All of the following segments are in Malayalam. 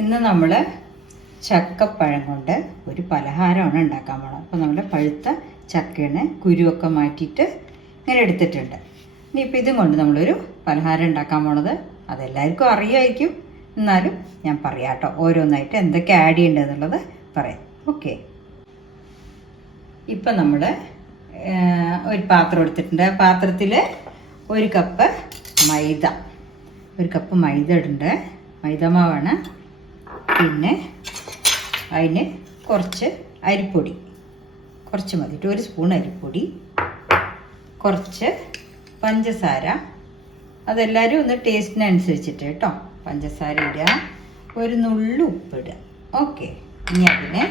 ഇന്ന് നമ്മൾ ചക്കപ്പഴം കൊണ്ട് ഒരു പലഹാരമാണ് ഉണ്ടാക്കാൻ പോണത്. അപ്പോൾ നമ്മൾ പഴുത്ത ചക്കയാണ് കുരുവൊക്കെ മാറ്റിയിട്ട് ഇങ്ങനെ എടുത്തിട്ടുണ്ട്. ഇനിയിപ്പോൾ ഇതും കൊണ്ട് നമ്മളൊരു പലഹാരം ഉണ്ടാക്കാൻ പോണത് അതെല്ലാവർക്കും അറിയായിരിക്കും, എന്നാലും ഞാൻ പറയാം കേട്ടോ. ഓരോന്നായിട്ട് എന്തൊക്കെ ആഡ് ചെയ്യേണ്ടതെന്നുള്ളത് പറയാം. ഓക്കെ, ഇപ്പം നമ്മൾ ഒരു പാത്രം എടുത്തിട്ടുണ്ട്. പാത്രത്തിൽ ഒരു കപ്പ് മൈദ ഇടുന്നുണ്ട്. മൈദമാവാണ്. പിന്നെ അതിന് കുറച്ച് അരിപ്പൊടി, കുറച്ച് മതിയിട്ട് 1 സ്പൂൺ അരിപ്പൊടി, കുറച്ച് പഞ്ചസാര, അതെല്ലാവരും ഒന്ന് ടേസ്റ്റിനനുസരിച്ചിട്ട് കേട്ടോ പഞ്ചസാര ഇടുക, ഒരു നുള്ളു ഉപ്പിടുക. ഓക്കെ, ഇനി അതിനെ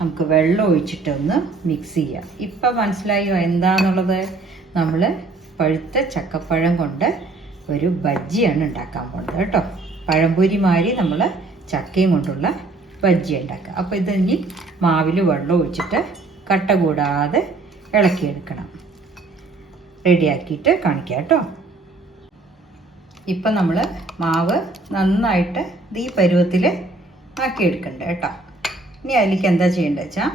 നമുക്ക് വെള്ളം ഒഴിച്ചിട്ടൊന്ന് മിക്സ് ചെയ്യാം. ഇപ്പം മനസ്സിലായോ എന്താണെന്നുള്ളത്? നമ്മൾ പഴുത്ത ചക്കപ്പഴം കൊണ്ട് ഒരു ബജ്ജിയാണ് ഉണ്ടാക്കാൻ പോകുന്നത് കേട്ടോ. പഴംപൊരി മാതിരി നമ്മൾ ചക്കയും കൊണ്ടുള്ള ബജ്ജി ഉണ്ടാക്കുക. അപ്പോൾ ഇത് ഇനി മാവിൽ വെള്ളം ഒഴിച്ചിട്ട് കട്ട കൂടാതെ ഇളക്കിയെടുക്കണം. റെഡിയാക്കിയിട്ട് കാണിക്കാം കേട്ടോ. ഇപ്പം നമ്മൾ മാവ് നന്നായിട്ട് ഈ പരുവത്തിൽ ആക്കിയെടുക്കണ്ട കേട്ടോ. ഇനി അതിലേക്ക് എന്താ ചെയ്യേണ്ടത് വെച്ചാൽ,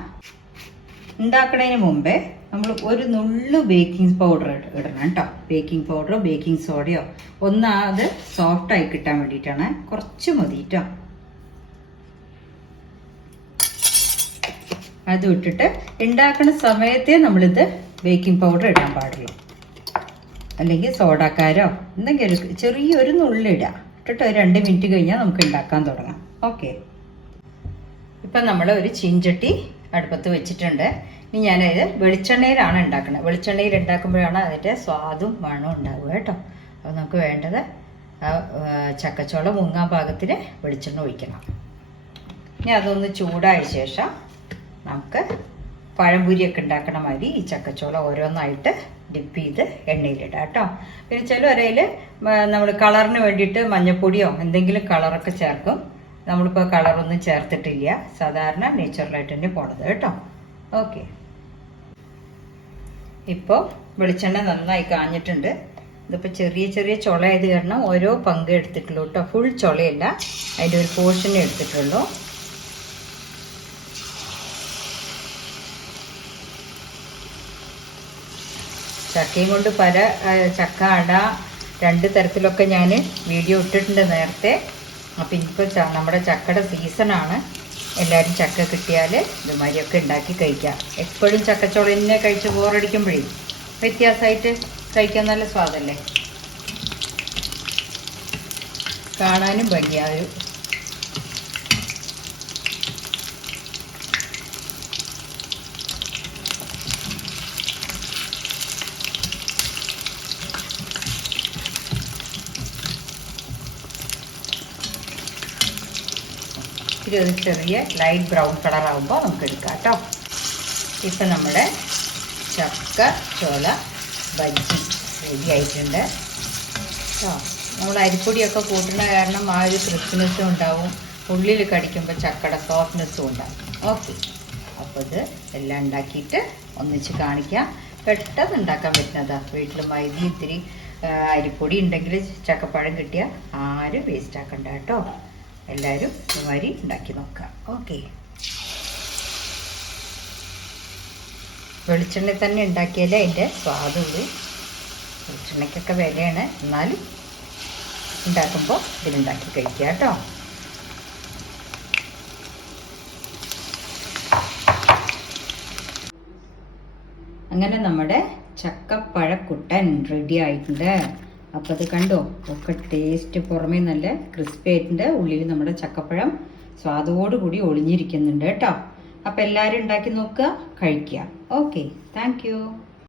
ഉണ്ടാക്കുന്നതിന് മുമ്പേ നമ്മൾ ഒരു നുള്ളു ബേക്കിംഗ് പൗഡർ ഇടണം കേട്ടോ. ബേക്കിംഗ് പൗഡറോ ബേക്കിംഗ് സോഡയോ അത് സോഫ്റ്റായി കിട്ടാൻ വേണ്ടിയിട്ടാണ്. കുറച്ച് മതി കേട്ടോ. അത് ഇട്ടിട്ട് ഉണ്ടാക്കുന്ന സമയത്തേ നമ്മളിത് ബേക്കിംഗ് പൗഡർ ഇടാൻ പാടുള്ളൂ. അല്ലെങ്കിൽ സോഡാക്കാരോ എന്തെങ്കിലും ചെറിയൊരു നുള്ളിടുക. ഇട്ടിട്ട് 2 മിനിറ്റ് കഴിഞ്ഞാൽ നമുക്ക് ഉണ്ടാക്കാൻ തുടങ്ങാം. ഓക്കെ, ഇപ്പം നമ്മൾ ഒരു ചീഞ്ചട്ടി അടുപ്പത്ത് വെച്ചിട്ടുണ്ട്. ഇനി ഞാനത് വെളിച്ചെണ്ണയിലാണ് ഉണ്ടാക്കുന്നത്. വെളിച്ചെണ്ണയിൽ ഉണ്ടാക്കുമ്പോഴാണ് അതിൻ്റെ സ്വാദും മണവും ഉണ്ടാവുക കേട്ടോ. അപ്പോൾ നമുക്ക് വേണ്ടത് ചക്കച്ചോള മുങ്ങാൻ പാകത്തിന് വെളിച്ചെണ്ണ ഒഴിക്കണം. ഇനി അതൊന്ന് ചൂടായ ശേഷം നമുക്ക് പഴംപൊരിയൊക്കെ ഉണ്ടാക്കണ മാതിരി ഈ ചക്കച്ചോള ഓരോന്നായിട്ട് ഡിപ്പ് ചെയ്ത് എണ്ണയിലിടാം കേട്ടോ. പിന്നെ ചിലരയിൽ നമ്മൾ കളറിന് വേണ്ടിയിട്ട് മഞ്ഞൾപ്പൊടിയോ എന്തെങ്കിലും കളറൊക്കെ ചേർക്കും. നമ്മളിപ്പോൾ കളറൊന്നും ചേർത്തിട്ടില്ല, സാധാരണ നേച്ചുറലായിട്ട് തന്നെ പോണത് കേട്ടോ. ഓക്കെ, ഇപ്പോൾ വെളിച്ചെണ്ണ നന്നായി കാഞ്ഞിട്ടുണ്ട്. ഇതിപ്പോൾ ചെറിയ ചെറിയ ചുളയായത് കാരണം ഓരോ പങ്ക് എടുത്തിട്ടുള്ളൂ കേട്ടോ. ഫുൾ ചുളയല്ല, അതിൻ്റെ ഒരു പോർഷനെ എടുത്തിട്ടുള്ളൂ. ചക്കയും കൊണ്ട് ചക്ക അട 2 തരത്തിലൊക്കെ ഞാൻ വീഡിയോ ഇട്ടിട്ടുണ്ട് നേരത്തെ. അപ്പം ഇപ്പോൾ നമ്മുടെ ചക്കയുടെ സീസണാണ്. എല്ലാവരും ചക്ക കിട്ടിയാൽ ഇതുമാതിരിയൊക്കെ ഉണ്ടാക്കി കഴിക്കാം. എപ്പോഴും ചക്കച്ചോളന്നെ കഴിച്ച് ബോറടിക്കുമ്പോഴേ വ്യത്യാസമായിട്ട് കഴിക്കാൻ നല്ല സ്വാദല്ലേ, കാണാനും ഭംഗിയായൊരു. ഒരു ചെറിയ ലൈറ്റ് ബ്രൗൺ കളർ ആകുമ്പോൾ നമുക്ക് എടുക്കാം കേട്ടോ. ഇപ്പം നമ്മുടെ ചക്ക ചോള ബജ്ജി റെഡി ആയിട്ടുണ്ട് കേട്ടോ. നമ്മൾ അരിപ്പൊടിയൊക്കെ കൂട്ടുന്ന കാരണം ആ ഒരു ക്രിസ്പിനെസ്സും ഉണ്ടാവും, ഉള്ളിൽ കടിക്കുമ്പോൾ ചക്കയുടെ സോഫ്റ്റ്നെസ്സും ഉണ്ടാവും. ഓക്കെ, അപ്പോൾ ഇത് എല്ലാം ഉണ്ടാക്കിയിട്ട് ഒന്നിച്ച് കാണിക്കാം. പെട്ടെന്ന് ഉണ്ടാക്കാൻ പറ്റുന്നതാണ്. വീട്ടിൽ മൈദ ഇത്തിരി അരിപ്പൊടി ഉണ്ടെങ്കിൽ ചക്കപ്പഴം കിട്ടിയാൽ ആരും വേസ്റ്റ് ആക്കണ്ട കേട്ടോ. എല്ലാവരും ഇതുമാതിരി ഉണ്ടാക്കി നോക്കാം. ഓക്കെ, വെളിച്ചെണ്ണ തന്നെ ഉണ്ടാക്കിയാലേ അതിൻ്റെ സ്വാദുള്ളൂ. വെളിച്ചെണ്ണയ്ക്കൊക്കെ വിലയാണ്, എന്നാലും ഉണ്ടാക്കുമ്പോൾ ഇതിലുണ്ടാക്കി കഴിക്കുക കേട്ടോ. അങ്ങനെ നമ്മുടെ ചക്കപ്പഴക്കുട്ടൻ റെഡി ആയിട്ടുണ്ട്. അപ്പോൾ അത് കണ്ടോ, ഒക്കെ ടേസ്റ്റ്, പുറമേ നല്ല ക്രിസ്പി ആയിട്ടുണ്ട്, ഉള്ളിൽ നമ്മുടെ ചക്കപ്പഴം സ്വാദോടുകൂടി ഒളിഞ്ഞിരിക്കുന്നുണ്ട് കേട്ടോ. അപ്പോൾ എല്ലാവരും ഉണ്ടാക്കി നോക്കുക, കഴിക്കുക. Okay, thank you.